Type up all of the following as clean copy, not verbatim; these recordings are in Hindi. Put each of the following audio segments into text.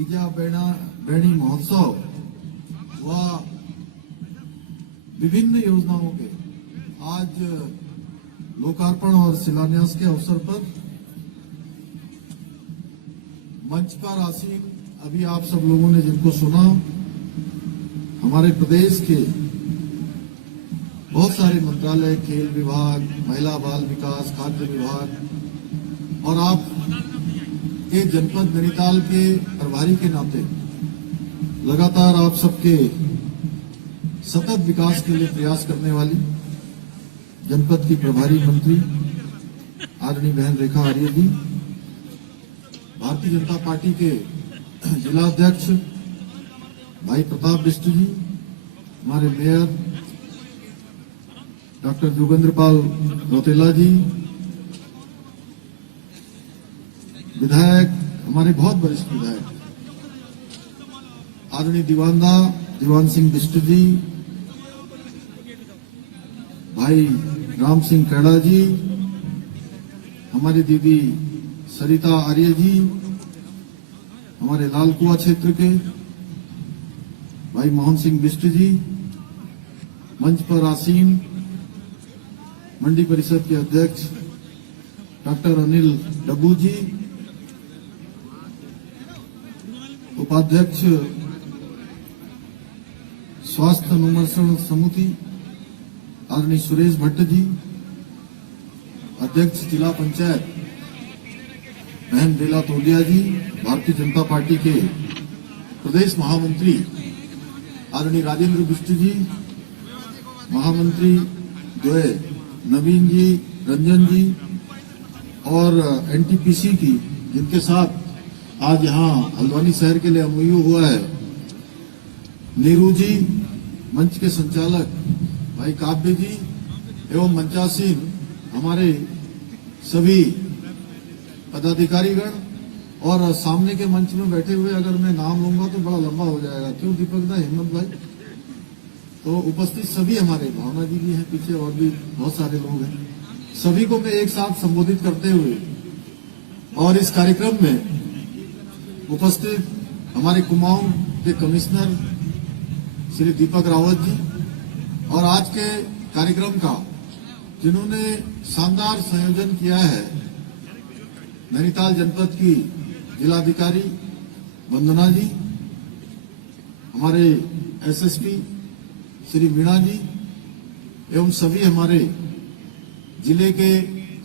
ईजा बेणी महोत्सव व विभिन्न योजनाओं के आज लोकार्पण और शिलान्यास के अवसर पर मंच पर आसीन अभी आप सब लोगों ने जिनको सुना, हमारे प्रदेश के बहुत सारे मंत्रालय, खेल विभाग, महिला बाल विकास, खाद्य विभाग और आप के जनपद नैनीताल के प्रभारी के नाते लगातार आप सबके सतत विकास के लिए प्रयास करने वाली जनपद की प्रभारी मंत्री आदरणीय बहन रेखा आर्य जी, भारतीय जनता पार्टी के जिला अध्यक्ष भाई प्रताप बिष्ट जी, हमारे मेयर डॉक्टर जोगेंद्र पाल रौतेला जी, विधायक हमारे बहुत वरिष्ठ विधायक आदरणीय दीवान सिंह बिष्ट जी, भाई राम सिंह कैड़ा जी, हमारी दीदी सरिता आर्य जी, हमारे लालकुआ क्षेत्र के भाई मोहन सिंह बिष्ट जी, मंच पर आसीन मंडी परिषद के अध्यक्ष डॉक्टर अनिल डब्बू जी, उपाध्यक्ष स्वास्थ्य अनुमर्षण समिति आदरणीय सुरेश भट्ट जी, अध्यक्ष जिला पंचायत बहन बेला तोलिया जी, भारतीय जनता पार्टी के प्रदेश महामंत्री आदरणीय राजेंद्र बिष्ट जी, महामंत्री द्वय नवीन जी, रंजन जी और एनटीपीसी की जिनके साथ आज यहाँ हल्द्वानी शहर के लिए एमओयू हुआ है, नीरू जी, मंच के संचालक भाई काव्य जी एवं मंचासीन हमारे सभी पदाधिकारीगण और सामने के मंच में बैठे हुए अगर मैं नाम लूंगा तो बड़ा लंबा हो जाएगा, क्यों दीपक दा, हिम्मत भाई, तो उपस्थित सभी हमारे भावना जी भी हैं पीछे और भी बहुत सारे लोग हैं, सभी को मैं एक साथ संबोधित करते हुए और इस कार्यक्रम में उपस्थित हमारे कुमाऊं के कमिश्नर श्री दीपक रावत जी और आज के कार्यक्रम का जिन्होंने शानदार संयोजन किया है, नैनीताल जनपद की जिलाधिकारी वंदना जी, हमारे एसएसपी श्री मीणा जी एवं सभी हमारे जिले के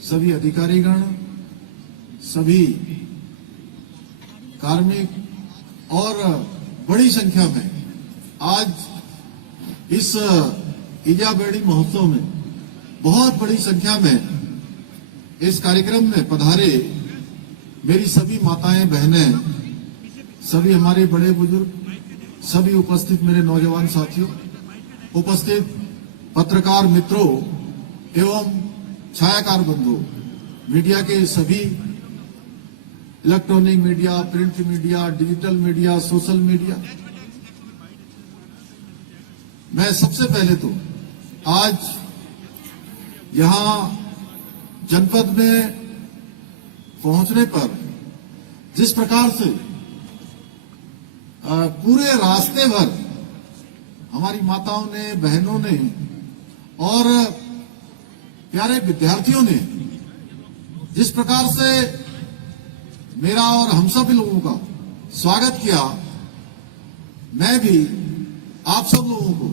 सभी अधिकारीगण, सभी कार्मिक और बड़ी संख्या में आज इस ईजा बेड़ी महोत्सव में बहुत बड़ी संख्या में इस कार्यक्रम में पधारे मेरी सभी माताएं, बहनें, सभी हमारे बड़े बुजुर्ग, सभी उपस्थित मेरे नौजवान साथियों, उपस्थित पत्रकार मित्रों एवं छायाकार बंधु, मीडिया के सभी electronic media, print media, digital media, social media, मैं सबसे पहले तो आज यहां जनपद में पहुंचने पर जिस प्रकार से पूरे रास्ते भर हमारी माताओं ने, बहनों ने और प्यारे विद्यार्थियों ने जिस प्रकार से मेरा और हम सभी लोगों का स्वागत किया, मैं भी आप सब लोगों को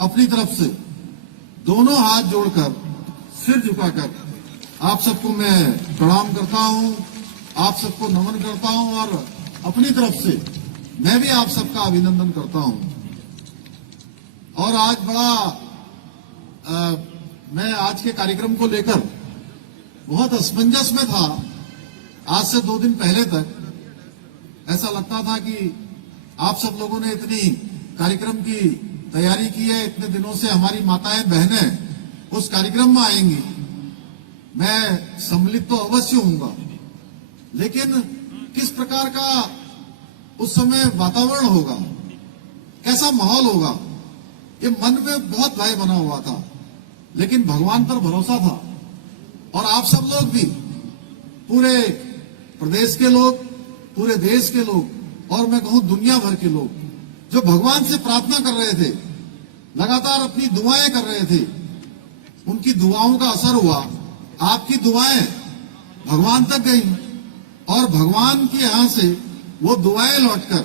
अपनी तरफ से दोनों हाथ जोड़कर, सिर झुकाकर आप सबको मैं प्रणाम करता हूं, आप सबको नमन करता हूं और अपनी तरफ से मैं भी आप सबका अभिनंदन करता हूं। और आज मैं आज के कार्यक्रम को लेकर बहुत असमंजस में था। आज से 2 दिन पहले तक ऐसा लगता था कि आप सब लोगों ने इतनी कार्यक्रम की तैयारी की है, इतने दिनों से हमारी माताएं, बहनें उस कार्यक्रम में आएंगी, मैं सम्मिलित तो अवश्य होऊंगा, लेकिन किस प्रकार का उस समय वातावरण होगा, कैसा माहौल होगा, ये मन में बहुत भय बना हुआ था। लेकिन भगवान पर भरोसा था और आप सब लोग भी, पूरे प्रदेश के लोग, पूरे देश के लोग और मैं कहूं दुनिया भर के लोग जो भगवान से प्रार्थना कर रहे थे, लगातार अपनी दुआएं कर रहे थे, उनकी दुआओं का असर हुआ। आपकी दुआएं भगवान तक गई और भगवान के यहां से वो दुआएं लौटकर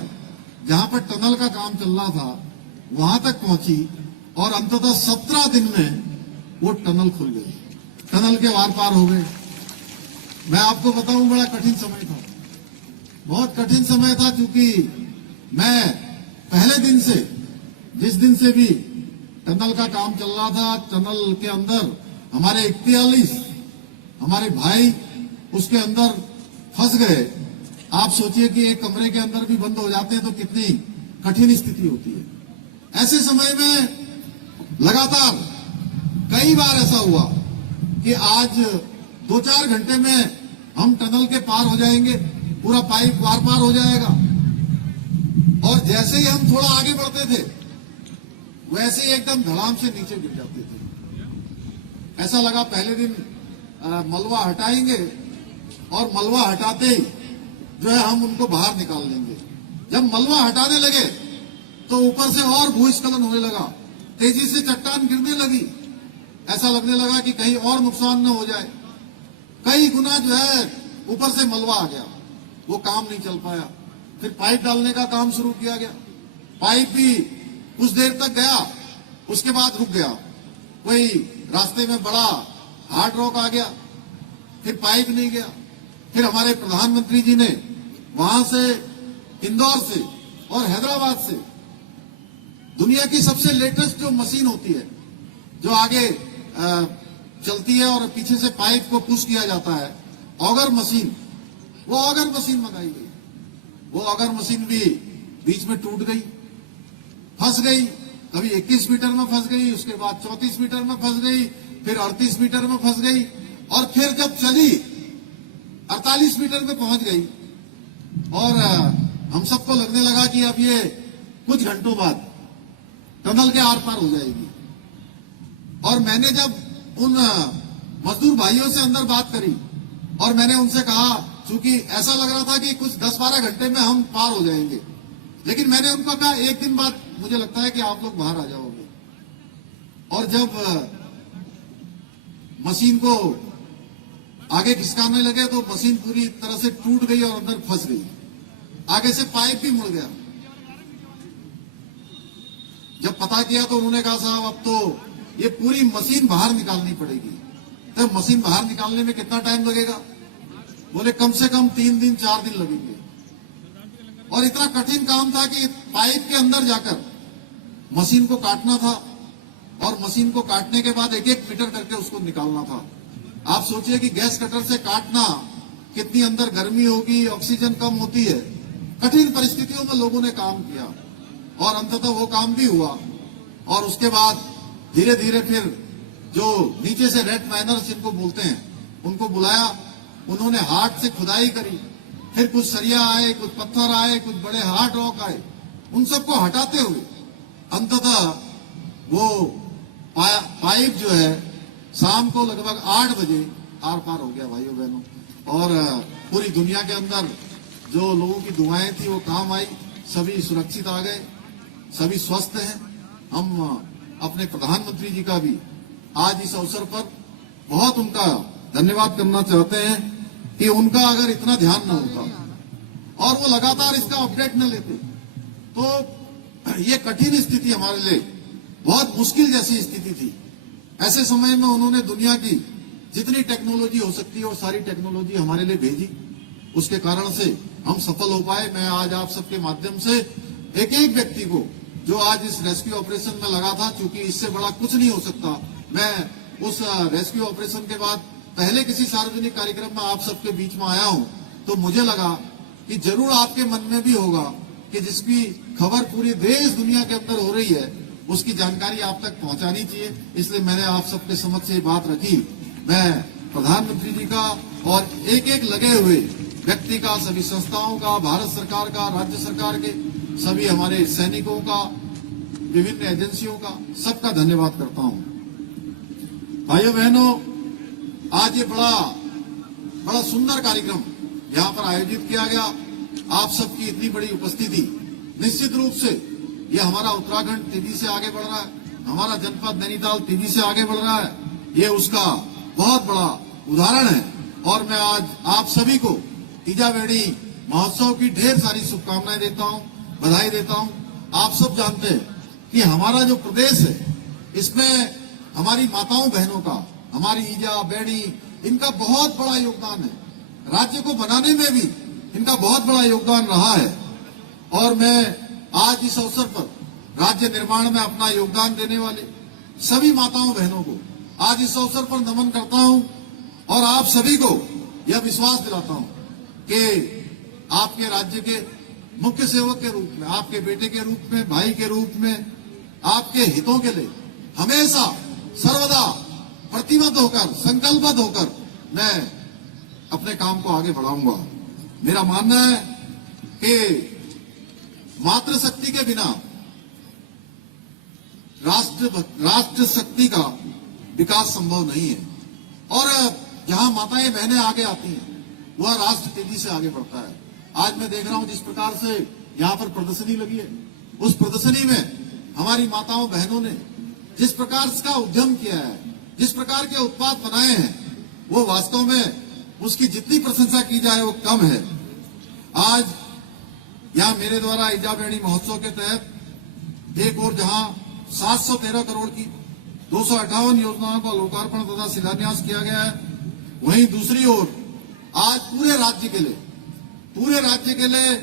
जहां पर टनल का काम चल रहा था वहां तक पहुंची और अंततः 17 दिन में वो टनल खुल गई, टनल के वार पार हो गए। मैं आपको बताऊं, बड़ा कठिन समय था, बहुत कठिन समय था, क्योंकि मैं पहले दिन से, जिस दिन से भी टनल का काम चल रहा था, टनल के अंदर हमारे 41 हमारे भाई उसके अंदर फंस गए। आप सोचिए कि एक कमरे के अंदर भी बंद हो जाते हैं तो कितनी कठिन स्थिति होती है। ऐसे समय में लगातार कई बार ऐसा हुआ कि आज 2-4 घंटे में हम टनल के पार हो जाएंगे, पूरा पाइप पार पार हो जाएगा। और जैसे ही हम थोड़ा आगे बढ़ते थे वैसे ही एकदम धड़ाम से नीचे गिर जाते थे। ऐसा लगा पहले दिन मलबा हटाएंगे और मलबा हटाते ही जो है हम उनको बाहर निकाल लेंगे। जब मलबा हटाने लगे तो ऊपर से और भूस्खलन होने लगा, तेजी से चट्टान गिरने लगी। ऐसा लगने लगा कि कहीं और नुकसान न हो जाए। कई गुना जो है ऊपर से मलबा आ गया, वो काम नहीं चल पाया। फिर पाइप डालने का काम शुरू किया गया। पाइप भी कुछ देर तक गया, उसके बाद रुक गया। कोई रास्ते में बड़ा हार्ड रॉक आ गया, फिर पाइप नहीं गया। फिर हमारे प्रधानमंत्री जी ने वहां से, इंदौर से और हैदराबाद से दुनिया की सबसे लेटेस्ट जो मशीन होती है, जो आगे चलती है और पीछे से पाइप को पुश किया जाता है, ऑगर मशीन, वो ऑगर मशीन मंगाई गई। वो ऑगर मशीन भी बीच में टूट गई, फंस गई। कभी 21 मीटर में फंस गई, उसके बाद 34 मीटर में फंस गई, फिर 38 मीटर में फंस गई और फिर जब चली 48 मीटर में पहुंच गई। और हम सबको लगने लगा कि अब ये कुछ घंटों बाद टनल के आर पार हो जाएगी। और मैंने जब उन मजदूर भाइयों से अंदर बात करी और मैंने उनसे कहा, क्योंकि ऐसा लग रहा था कि कुछ 10-12 घंटे में हम पार हो जाएंगे, लेकिन मैंने उनको कहा एक दिन बाद मुझे लगता है कि आप लोग बाहर आ जाओगे। और जब मशीन को आगे खिसकाने लगे तो मशीन पूरी तरह से टूट गई और अंदर फंस गई। आगे से पाइप भी मुड़ गया। जब पता किया तो उन्होंने कहा, साहब अब तो ये पूरी मशीन बाहर निकालनी पड़ेगी। तो मशीन बाहर निकालने में कितना टाइम लगेगा? बोले कम से कम 3 दिन 4 दिन लगेंगे। और इतना कठिन काम था कि पाइप के अंदर जाकर मशीन को काटना था और मशीन को काटने के बाद 1-1 मीटर करके उसको निकालना था। आप सोचिए कि गैस कटर से काटना कितनी अंदर गर्मी होगी, ऑक्सीजन कम होती है। कठिन परिस्थितियों में लोगों ने काम किया और अंततः वो काम भी हुआ। और उसके बाद धीरे धीरे फिर जो नीचे से रेड माइनर्स जिनको बोलते हैं उनको बुलाया, उन्होंने हाथ से खुदाई करी, फिर कुछ सरिया आए, कुछ पत्थर आए, कुछ बड़े हार्ड रॉक आए। उन सबको हटाते हुए अंततः वो पाइप जो है शाम को लगभग 8 बजे आर पार हो गया भाइयों बहनों। और पूरी दुनिया के अंदर जो लोगों की दुआएं थी वो काम आई, सभी सुरक्षित आ गए, सभी स्वस्थ हैं। हम अपने प्रधानमंत्री जी का भी आज इस अवसर पर बहुत उनका धन्यवाद करना चाहते हैं कि उनका अगर इतना ध्यान न होता और वो लगातार इसका अपडेट न लेते तो ये कठिन स्थिति हमारे लिए बहुत मुश्किल जैसी स्थिति थी। ऐसे समय में उन्होंने दुनिया की जितनी टेक्नोलॉजी हो सकती है वो सारी टेक्नोलॉजी हमारे लिए भेजी। उसके कारण से हम सफल हो पाए। मैं आज आप सबके माध्यम से एक एक व्यक्ति को जो आज इस रेस्क्यू ऑपरेशन में लगा था, क्योंकि इससे बड़ा कुछ नहीं हो सकता, मैं उस रेस्क्यू ऑपरेशन के बाद पहले किसी सार्वजनिक कार्यक्रम में आप सबके बीच में आया हूं तो मुझे लगा कि जरूर आपके मन में भी होगा कि जिसकी खबर पूरी देश दुनिया के अंदर हो रही है उसकी जानकारी आप तक पहुंचानी चाहिए। इसलिए मैंने आप सबके समक्ष ये बात रखी। मैं प्रधानमंत्री जी का और एक एक लगे हुए व्यक्ति का, सभी संस्थाओं का, भारत सरकार का, राज्य सरकार के सभी हमारे सैनिकों का, विभिन्न एजेंसियों का, सबका धन्यवाद करता हूं। भाइयों बहनों, आज ये बड़ा सुंदर कार्यक्रम यहाँ पर आयोजित किया गया आप सबकी इतनी बड़ी उपस्थिति, निश्चित रूप से ये हमारा उत्तराखंड तेजी से आगे बढ़ रहा है, हमारा जनपद नैनीताल तेजी से आगे बढ़ रहा है, ये उसका बहुत बड़ा उदाहरण है। और मैं आज आप सभी को तीजावेणी महोत्सव की ढेर सारी शुभकामनाएं देता हूं, बधाई देता हूं। आप सब जानते हैं कि हमारा जो प्रदेश है, इसमें हमारी माताओं बहनों का, हमारी ईजा बेड़ी, इनका बहुत बड़ा योगदान है। राज्य को बनाने में भी इनका बहुत बड़ा योगदान रहा है। और मैं आज इस अवसर पर राज्य निर्माण में अपना योगदान देने वाले सभी माताओं बहनों को आज इस अवसर पर नमन करता हूं और आप सभी को यह विश्वास दिलाता हूं कि आपके राज्य के मुख्य सेवक के रूप में, आपके बेटे के रूप में, भाई के रूप में, आपके हितों के लिए हमेशा सर्वदा प्रतिबद्ध होकर, संकल्पबद्ध होकर मैं अपने काम को आगे बढ़ाऊंगा। मेरा मानना है कि मातृशक्ति के बिना राष्ट्र शक्ति का विकास संभव नहीं है। और जहां माताएं बहनें आगे आती हैं, वह राष्ट्र तेजी से आगे बढ़ता है। आज मैं देख रहा हूं जिस प्रकार से यहां पर प्रदर्शनी लगी है, उस प्रदर्शनी में हमारी माताओं बहनों ने जिस प्रकार का उद्यम किया है, जिस प्रकार के उत्पाद बनाए हैं, वो वास्तव में उसकी जितनी प्रशंसा की जाए वो कम है। आज यहाँ मेरे द्वारा ईजाबेणी महोत्सव के तहत एक और जहां 713 करोड़ की 258 योजनाओं का लोकार्पण तथा शिलान्यास किया गया है, वहीं दूसरी ओर आज पूरे राज्य के लिए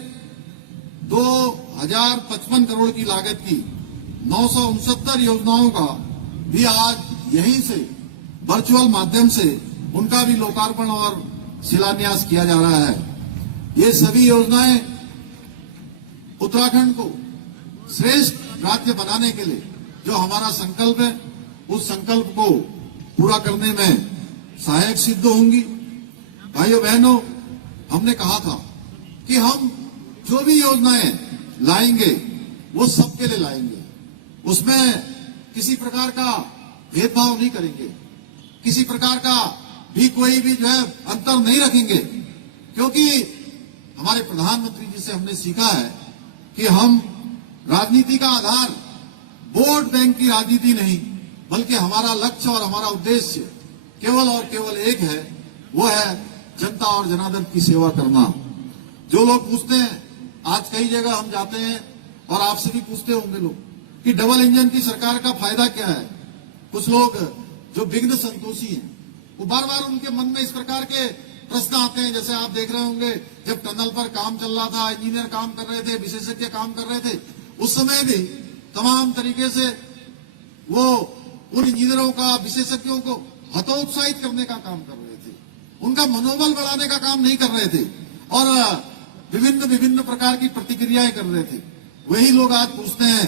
2055 करोड़ की लागत की 969 योजनाओं का भी आज यहीं से वर्चुअल माध्यम से उनका भी लोकार्पण और शिलान्यास किया जा रहा है। ये सभी योजनाएं उत्तराखंड को श्रेष्ठ राज्य बनाने के लिए जो हमारा संकल्प है, उस संकल्प को पूरा करने में सहायक सिद्ध होंगी। भाइयों बहनों, हमने कहा था कि हम जो भी योजनाएं लाएंगे वो सबके लिए लाएंगे, उसमें किसी प्रकार का भेदभाव नहीं करेंगे, किसी प्रकार का भी कोई भी जो है अंतर नहीं रखेंगे, क्योंकि हमारे प्रधानमंत्री जी से हमने सीखा है कि हम राजनीति का आधार वोट बैंक की राजनीति नहीं, बल्कि हमारा लक्ष्य और हमारा उद्देश्य केवल और केवल एक है, वो है जनता और जनार्दन की सेवा करना। जो लोग पूछते हैं, आज कई जगह हम जाते हैं और आपसे भी पूछते होंगे लोग कि डबल इंजन की सरकार का फायदा क्या है। कुछ लोग जो विघ्न संतोषी हैं, वो बार बार उनके मन में इस प्रकार के प्रश्न आते हैं। जैसे आप देख रहे होंगे, जब टनल पर काम चल रहा था, इंजीनियर काम कर रहे थे, विशेषज्ञ काम कर रहे थे, उस समय भी तमाम तरीके से वो उन इंजीनियरों का, विशेषज्ञों को हतोत्साहित करने का काम कर रहे थे, उनका मनोबल बढ़ाने का काम नहीं कर रहे थे और विभिन्न प्रकार की प्रतिक्रियाएं कर रहे थे। वही लोग आज पूछते हैं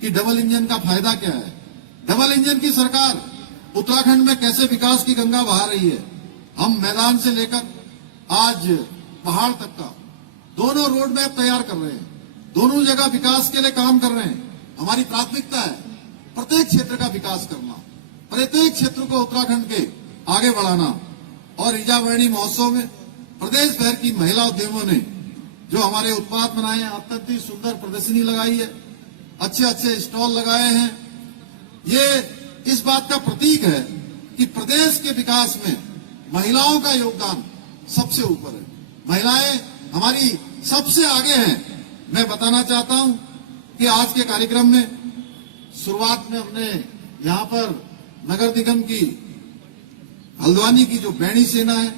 कि डबल इंजन का फायदा क्या है। डबल इंजन की सरकार उत्तराखंड में कैसे विकास की गंगा बहा रही है। हम मैदान से लेकर आज पहाड़ तक का दोनों रोड मैप तैयार कर रहे हैं, दोनों जगह विकास के लिए काम कर रहे हैं। हमारी प्राथमिकता है प्रत्येक क्षेत्र का विकास करना, प्रत्येक क्षेत्र को उत्तराखंड के आगे बढ़ाना। और ईजाबेणी महोत्सव में प्रदेश भर की महिला उद्यमियों ने जो हमारे उत्पाद बनाए हैं, अत्यंत ही सुंदर प्रदर्शनी लगाई है, अच्छे अच्छे स्टॉल लगाए हैं। ये इस बात का प्रतीक है कि प्रदेश के विकास में महिलाओं का योगदान सबसे ऊपर है, महिलाएं हमारी सबसे आगे हैं। मैं बताना चाहता हूं कि आज के कार्यक्रम में शुरुआत में हमने यहां पर नगर निगम की हल्द्वानी की जो बैणी सेना है,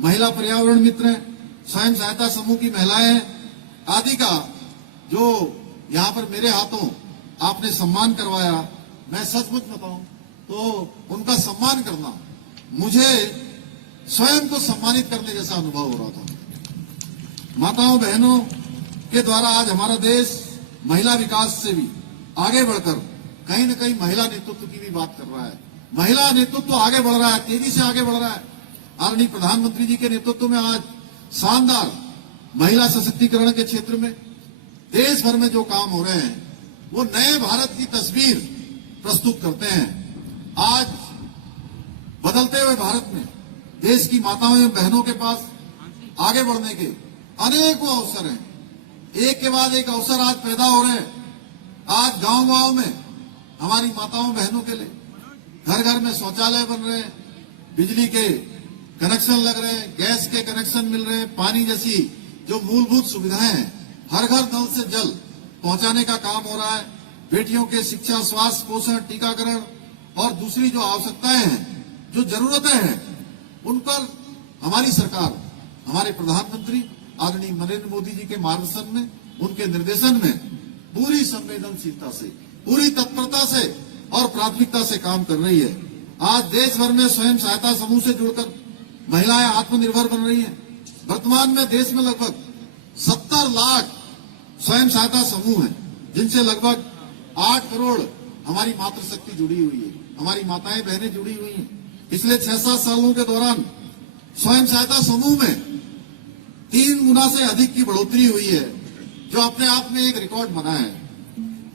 महिला पर्यावरण मित्र हैं, स्वयं सहायता समूह की महिलाएं हैं, आदि का जो यहां पर मेरे हाथों आपने सम्मान करवाया, मैं सचमुच बताऊं तो उनका सम्मान करना मुझे स्वयं को सम्मानित करने जैसा अनुभव हो रहा था। माताओं बहनों के द्वारा आज हमारा देश महिला विकास से भी आगे बढ़कर कहीं न कहीं महिला नेतृत्व की भी बात कर रहा है। महिला नेतृत्व आगे बढ़ रहा है, तेजी से आगे बढ़ रहा है। आदरणीय प्रधानमंत्री जी के नेतृत्व में आज शानदार महिला सशक्तिकरण के क्षेत्र में देश भर में जो काम हो रहे हैं, वो नए भारत की तस्वीर प्रस्तुत करते हैं। आज बदलते हुए भारत में देश की माताओं एवं बहनों के पास आगे बढ़ने के अनेकों अवसर हैं, एक के बाद एक अवसर आज पैदा हो रहे हैं। आज गांव-गांव में हमारी माताओं बहनों के लिए घर घर में शौचालय बन रहे हैं, बिजली के कनेक्शन लग रहे हैं, गैस के कनेक्शन मिल रहे हैं, पानी जैसी जो मूलभूत सुविधाएं हैं, हर घर नल से जल पहुंचाने का काम हो रहा है। बेटियों के शिक्षा, स्वास्थ्य, पोषण, टीकाकरण और दूसरी जो आवश्यकताएं हैं, जो जरूरतें हैं, उन पर हमारी सरकार, हमारे प्रधानमंत्री आदरणीय नरेंद्र मोदी जी के मार्गदर्शन में, उनके निर्देशन में पूरी संवेदनशीलता से, पूरी तत्परता से और प्राथमिकता से काम कर रही है। आज देश भर में स्वयं सहायता समूह से जुड़कर महिलाएं आत्मनिर्भर बन रही हैं। वर्तमान में देश में लगभग 70 लाख स्वयं सहायता समूह हैं, जिनसे लगभग 8 करोड़ हमारी मातृशक्ति जुड़ी हुई है, हमारी माताएं बहनें जुड़ी हुई हैं। पिछले 6-7 सालों के दौरान स्वयं सहायता समूह में 3 गुना से अधिक की बढ़ोतरी हुई है, जो अपने आप में एक रिकॉर्ड बना है।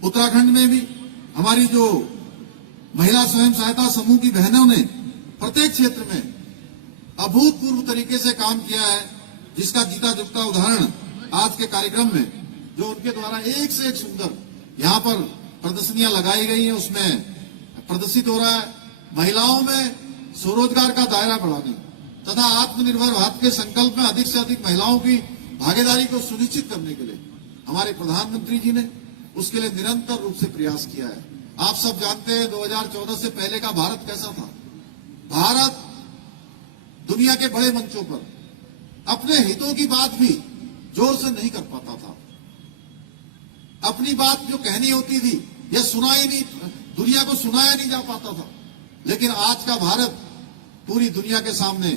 उत्तराखंड में भी हमारी जो महिला स्वयं सहायता समूह की बहनों ने प्रत्येक क्षेत्र में अभूतपूर्व तरीके से काम किया है, जिसका जीता जुगता उदाहरण आज के कार्यक्रम में जो उनके द्वारा एक से एक सुंदर यहाँ पर प्रदर्शनियां लगाई गई हैं, उसमें प्रदर्शित हो रहा है। महिलाओं में स्वरोजगार का दायरा बढ़ाने तथा आत्मनिर्भर भारत के संकल्प में अधिक से अधिक महिलाओं की भागीदारी को सुनिश्चित करने के लिए हमारे प्रधानमंत्री जी ने उसके लिए निरंतर रूप से प्रयास किया है। आप सब जानते हैं 2014 से पहले का भारत कैसा था। भारत दुनिया के बड़े मंचों पर अपने हितों की बात भी जोर से नहीं कर पाता था। अपनी बात जो कहनी होती थी यह सुनाई नहीं, दुनिया को सुनाया नहीं जा पाता था। लेकिन आज का भारत पूरी दुनिया के सामने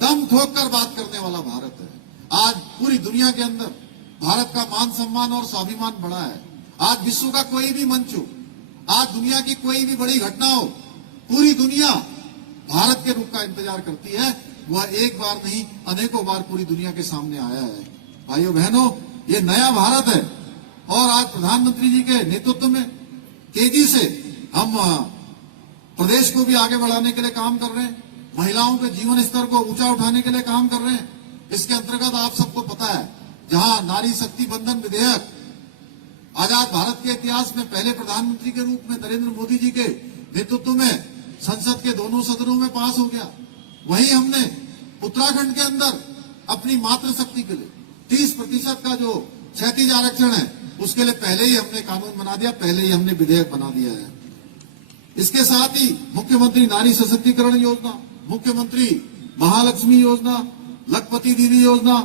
दम ठोक कर बात करने वाला भारत है। आज पूरी दुनिया के अंदर भारत का मान सम्मान और स्वाभिमान बढ़ा है। आज विश्व का कोई भी मंच हो, आज दुनिया की कोई भी बड़ी घटना हो, पूरी दुनिया भारत के रूप का इंतजार करती है। वह एक बार नहीं, अनेकों बार पूरी दुनिया के सामने आया है। भाइयों बहनों, ये नया भारत है और आज प्रधानमंत्री जी के नेतृत्व में तेजी से हम प्रदेश को भी आगे बढ़ाने के लिए काम कर रहे हैं, महिलाओं के जीवन स्तर को ऊंचा उठाने के लिए काम कर रहे हैं। इसके अंतर्गत आप सबको पता है, जहां नारी शक्ति बंधन विधेयक आजाद भारत के इतिहास में पहले प्रधानमंत्री के रूप में नरेंद्र मोदी जी के नेतृत्व में संसद के दोनों सदनों में पास हो गया, वहीं हमने उत्तराखंड के अंदर अपनी मातृशक्ति के लिए 30% का जो क्षैतिज आरक्षण है उसके लिए पहले ही हमने कानून बना दिया, पहले ही हमने विधेयक बना दिया है। इसके साथ ही मुख्यमंत्री नारी सशक्तिकरण योजना, मुख्यमंत्री महालक्ष्मी योजना, लखपति दीदी योजना,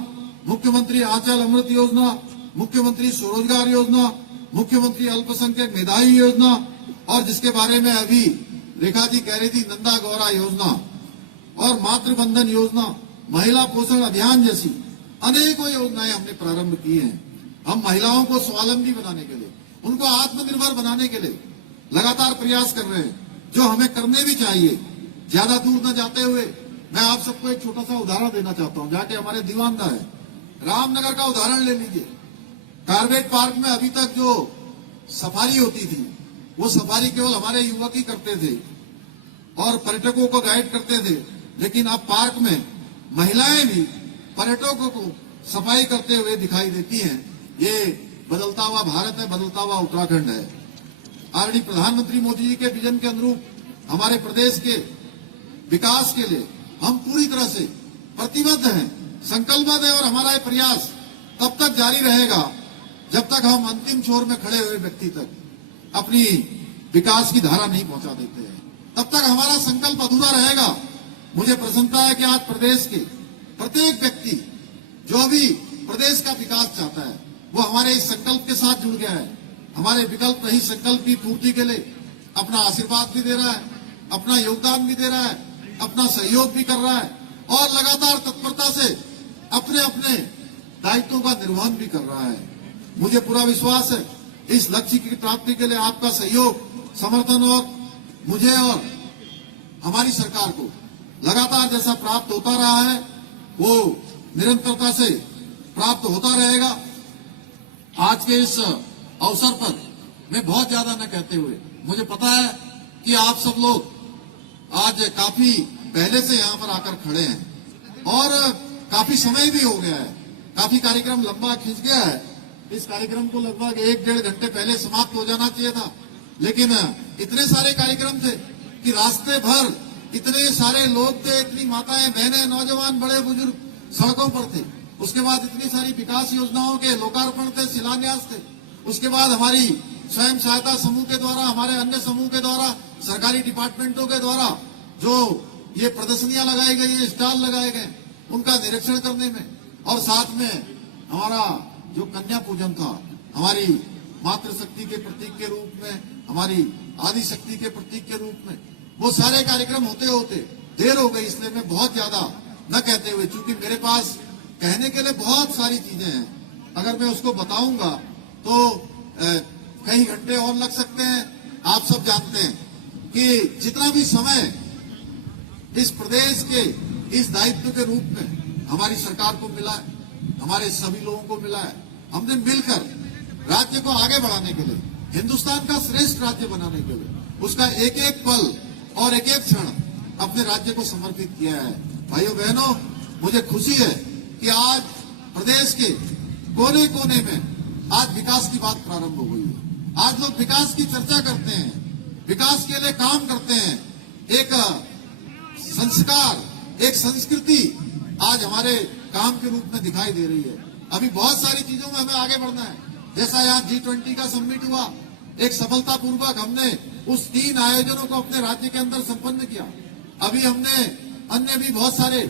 मुख्यमंत्री आंचल अमृत योजना, मुख्यमंत्री स्वरोजगार योजना, मुख्यमंत्री अल्पसंख्यक मेधावी योजना और जिसके बारे में अभी रेखा जी कह रही थी नंदा गौरा योजना और मातृबंधन योजना, महिला पोषण अभियान जैसी अनेकों योजनाएं हमने प्रारंभ की हैं। हम महिलाओं को स्वावलंबी बनाने के लिए, उनको आत्मनिर्भर बनाने के लिए लगातार प्रयास कर रहे हैं, जो हमें करने भी चाहिए। ज्यादा दूर न जाते हुए मैं आप सबको एक छोटा सा उदाहरण देना चाहता हूं, जाके हमारे दीवानदा है रामनगर का उदाहरण ले लीजिए। कार्बेट पार्क में अभी तक जो सफारी होती थी वो सफारी केवल हमारे युवक ही करते थे और पर्यटकों को गाइड करते थे, लेकिन अब पार्क में महिलाएं भी पर्यटकों को सफाई करते हुए दिखाई देती हैं। ये बदलता हुआ भारत है, बदलता हुआ उत्तराखंड है। आदरणीय प्रधानमंत्री मोदी जी के विजन के अनुरूप हमारे प्रदेश के विकास के लिए हम पूरी तरह से प्रतिबद्ध हैं, संकल्पबद्ध है और हमारा ये प्रयास तब तक जारी रहेगा जब तक हम अंतिम छोर में खड़े हुए व्यक्ति तक अपनी विकास की धारा नहीं पहुंचा देते हैं। तब तक हमारा संकल्प अधूरा रहेगा। मुझे प्रसन्नता है कि आज प्रदेश के प्रत्येक व्यक्ति जो भी प्रदेश का विकास चाहता है वो हमारे इस संकल्प के साथ जुड़ गया है। हमारे विकल्प नहीं संकल्प की पूर्ति के लिए अपना आशीर्वाद भी दे रहा है, अपना योगदान भी दे रहा है, अपना सहयोग भी कर रहा है और लगातार तत्परता से अपने अपने दायित्वों का निर्वहन भी कर रहा है। मुझे पूरा विश्वास है इस लक्ष्य की प्राप्ति के लिए आपका सहयोग, समर्थन और मुझे और हमारी सरकार को लगातार जैसा प्राप्त होता रहा है वो निरंतरता से प्राप्त होता रहेगा। आज के इस अवसर पर मैं बहुत ज्यादा न कहते हुए, मुझे पता है कि आप सब लोग आज काफी पहले से यहाँ पर आकर खड़े हैं और काफी समय भी हो गया है। काफी कार्यक्रम लंबा खिंच गया है। इस कार्यक्रम को लगभग 1-1.5 घंटे पहले समाप्त हो जाना चाहिए था, लेकिन इतने सारे कार्यक्रम थे कि रास्ते भर इतने सारे लोग थे, इतनी माताएं बहनें नौजवान बड़े बुजुर्ग सड़कों पर थे। उसके बाद इतनी सारी विकास योजनाओं के लोकार्पण थे, शिलान्यास थे। उसके बाद हमारी स्वयं सहायता समूह के द्वारा, हमारे अन्य समूह के द्वारा, सरकारी डिपार्टमेंटों के द्वारा जो ये प्रदर्शनियां लगाई गई है, स्टॉल लगाए गए, उनका निरीक्षण करने में, और साथ में हमारा जो कन्या पूजन था, हमारी मातृशक्ति के प्रतीक के रूप में, हमारी आदि शक्ति के प्रतीक के रूप में, वो सारे कार्यक्रम होते होते देर हो गई। इसलिए मैं बहुत ज्यादा न कहते हुए, चूंकि मेरे पास कहने के लिए बहुत सारी चीजें हैं, अगर मैं उसको बताऊंगा तो कई घंटे और लग सकते हैं। आप सब जानते हैं कि जितना भी समय इस प्रदेश के इस दायित्व के रूप में हमारी सरकार को मिला है, हमारे सभी लोगों को मिला है, हमने मिलकर राज्य को आगे बढ़ाने के लिए, हिंदुस्तान का श्रेष्ठ राज्य बनाने के लिए, उसका एक एक पल और एक एक क्षण अपने राज्य को समर्पित किया है। भाइयों बहनों, मुझे खुशी है कि आज प्रदेश के कोने कोने में आज विकास की बात प्रारंभ हो गई है। आज लोग विकास की चर्चा करते हैं, विकास के लिए काम करते हैं। एक संस्कार, एक संस्कृति आज हमारे काम के रूप में दिखाई दे रही है। अभी बहुत सारी चीजों में हमें आगे बढ़ना है। जैसा यहाँ G20 का समिट हुआ, एक सफलतापूर्वक हमने उस 3 आयोजनों को अपने राज्य के अंदर संपन्न किया। अभी हमने अन्य भी बहुत सारे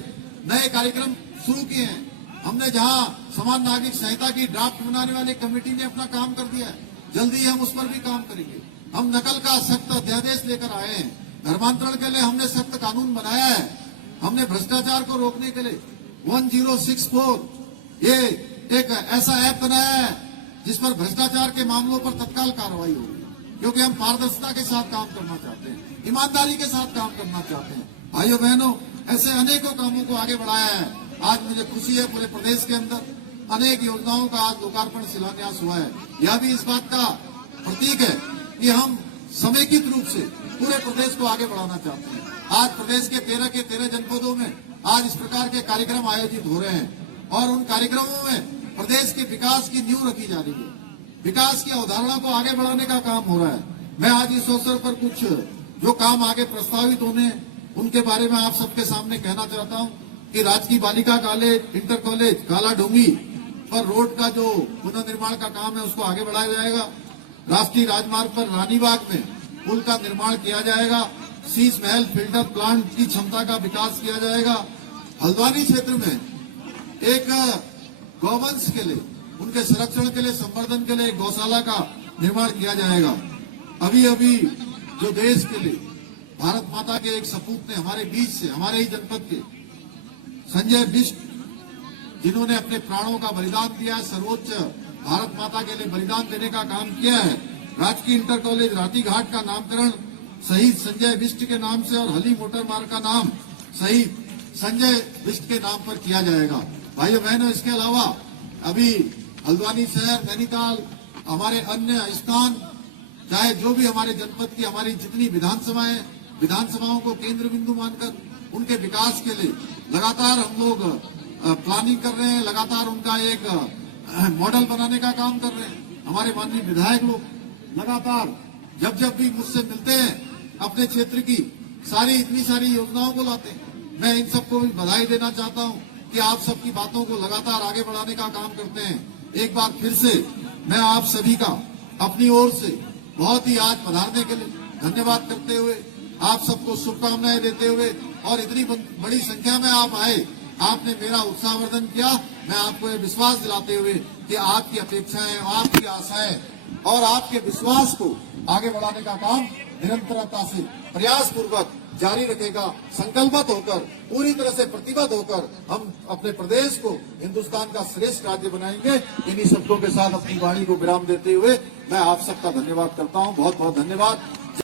नए कार्यक्रम शुरू किए हैं। हमने जहां समान नागरिक संहिता की ड्राफ्ट बनाने वाली कमेटी ने अपना काम कर दिया है, जल्दी ही हम उस पर भी काम करेंगे। हम नकल का सख्त अध्यादेश लेकर आए हैं। धर्मांतरण के लिए हमने सख्त कानून बनाया है। हमने भ्रष्टाचार को रोकने के लिए 1064 ये एक ऐसा ऐप बनाया है जिस पर भ्रष्टाचार के मामलों पर तत्काल कार्रवाई होगी, क्योंकि हम पारदर्शिता के साथ काम करना चाहते हैं, ईमानदारी के साथ काम करना चाहते हैं। भाइयों बहनों, ऐसे अनेकों कामों को आगे बढ़ाया है। आज मुझे खुशी है, पूरे प्रदेश के अंदर अनेक योजनाओं का आज लोकार्पण शिलान्यास हुआ है। यह भी इस बात का प्रतीक है कि हम समेकित रूप से पूरे प्रदेश को आगे बढ़ाना चाहते हैं। आज प्रदेश के 13 जनपदों में आज इस प्रकार के कार्यक्रम आयोजित हो रहे हैं और उन कार्यक्रमों में प्रदेश के विकास की नींव रखी जा रही है। विकास की अवधारणा को आगे बढ़ाने का काम हो रहा है। मैं आज इस अवसर पर कुछ जो काम आगे प्रस्तावित होने उनके बारे में आप सबके सामने कहना चाहता हूं कि राजकीय बालिका कॉलेज, इंटर कॉलेज काला ढूंगी पर रोड का जो पुनर्निर्माण का काम है उसको आगे बढ़ाया जाएगा। राष्ट्रीय राजमार्ग पर रानीबाग में पुल का निर्माण किया जाएगा। शीश महल फिल्टर प्लांट की क्षमता का विकास किया जाएगा। हल्द्वानी क्षेत्र में एक गौवंश के लिए, उनके संरक्षण के लिए, संवर्धन के लिए एक गौशाला का निर्माण किया जाएगा। अभी अभी जो देश के लिए भारत माता के एक सपूत ने हमारे बीच से, हमारे ही जनपद के संजय बिष्ट, जिन्होंने अपने प्राणों का बलिदान दिया है, सर्वोच्च भारत माता के लिए बलिदान देने का काम किया है। राजकीय इंटर कॉलेज रातीघाट का नामकरण शहीद संजय बिष्ट के नाम से और हली मोटर मार्ग का नाम शहीद संजय बिष्ट के नाम पर किया जाएगा। भाइयों बहनों, इसके अलावा अभी हल्द्वानी शहर, नैनीताल, हमारे अन्य स्थान, चाहे जो भी हमारे जनपद की हमारी जितनी विधानसभाएं, विधानसभाओं को केंद्र बिंदु मानकर उनके विकास के लिए लगातार हम लोग प्लानिंग कर रहे हैं, लगातार उनका एक मॉडल बनाने का काम कर रहे हैं। हमारे माननीय विधायक लोग लगातार जब जब भी मुझसे मिलते हैं अपने क्षेत्र की इतनी सारी योजनाओं को लाते हैं। मैं इन सबको भी बधाई देना चाहता हूं कि आप सबकी बातों को लगातार आगे बढ़ाने का काम करते हैं। एक बार फिर से मैं आप सभी का अपनी ओर से बहुत ही आज पधारने के लिए धन्यवाद करते हुए, आप सबको शुभकामनाएं देते हुए और इतनी बड़ी संख्या में आप आए, आपने मेरा उत्साहवर्धन किया। मैं आपको ये विश्वास दिलाते हुए कि आपकी अपेक्षाएं, आपकी आशाएं और आपके विश्वास को आगे बढ़ाने का काम निरंतरता से प्रयास पूर्वक जारी रखेगा। संकल्पित होकर, पूरी तरह से प्रतिबद्ध होकर हम अपने प्रदेश को हिंदुस्तान का श्रेष्ठ राज्य बनाएंगे। इन्हीं शब्दों के साथ अपनी वाणी को विराम देते हुए मैं आप सबका धन्यवाद करता हूं। बहुत बहुत धन्यवाद।